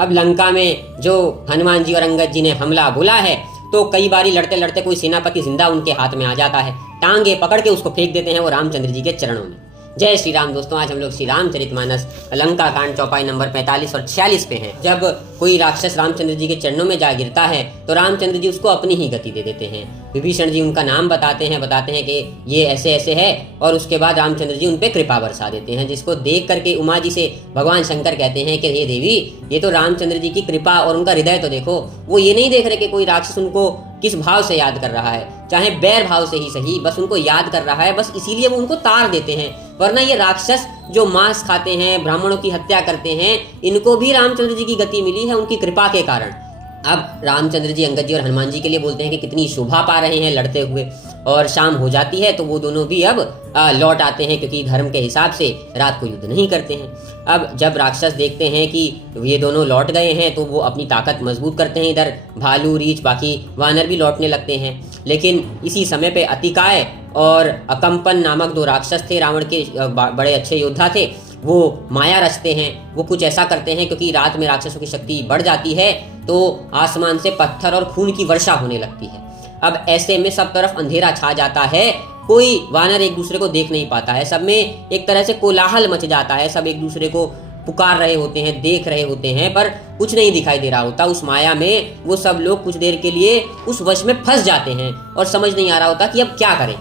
अब लंका में जो हनुमान जी और अंगद जी ने हमला बोला है, तो कई बारी लड़ते लड़ते कोई सेनापति जिंदा उनके हाथ में आ जाता है, टांगे पकड़ के उसको फेंक देते हैं वो रामचंद्र जी के चरणों में। जय श्री राम। दोस्तों, आज हम लोग श्री रामचरितमानस लंका कांड चौपाई नंबर 45 और 46 पे हैं। जब कोई राक्षस रामचंद्र जी के चरणों में जा गिरता है तो रामचंद्र जी उसको अपनी ही गति दे देते हैं। विभीषण जी उनका नाम बताते हैं कि ये ऐसे ऐसे है, और उसके बाद रामचंद्र जी उन पे कृपा बरसा देते हैं, जिसको देख करके उमा जी से भगवान शंकर कहते हैं कि हे देवी, ये तो रामचंद्र जी की कृपा और उनका हृदय तो देखो। वो ये नहीं देख रहे कि कोई राक्षस उनको किस भाव से याद कर रहा है, चाहे बैर भाव से ही सही, बस उनको याद कर रहा है, बस इसीलिए वो उनको तार देते हैं। वरना ये राक्षस जो मांस खाते हैं, ब्राह्मणों की हत्या करते हैं, इनको भी रामचंद्र जी की गति मिली है उनकी कृपा के कारण। अब रामचंद्र जी अंगद जी और हनुमान जी के लिए बोलते हैं कि कितनी शोभा पा रहे हैं लड़ते हुए, और शाम हो जाती है तो वो दोनों भी अब लौट आते हैं, क्योंकि धर्म के हिसाब से रात को युद्ध नहीं करते हैं। अब जब राक्षस देखते हैं कि ये दोनों लौट गए हैं तो वो अपनी ताकत मजबूत करते हैं। इधर भालू, रीछ, बाकी वानर भी लौटने लगते हैं। लेकिन इसी समय पे अतिकाय और अकंपन नामक दो राक्षस थे, रावण के बड़े अच्छे योद्धा थे। वो माया रचते हैं, वो कुछ ऐसा करते हैं, क्योंकि रात में राक्षसों की शक्ति बढ़ जाती है तो आसमान से पत्थर और खून की वर्षा होने लगती है। अब ऐसे में सब तरफ अंधेरा छा जाता है, कोई वानर एक दूसरे को देख नहीं पाता है, सब में एक तरह से कोलाहल मच जाता है, सब एक दूसरे को पुकार रहे होते हैं, देख रहे होते हैं, पर कुछ नहीं दिखाई दे रहा होता। उस माया में वो सब लोग कुछ देर के लिए उस वश में फंस जाते हैं और समझ नहीं आ रहा होता कि अब क्या करें।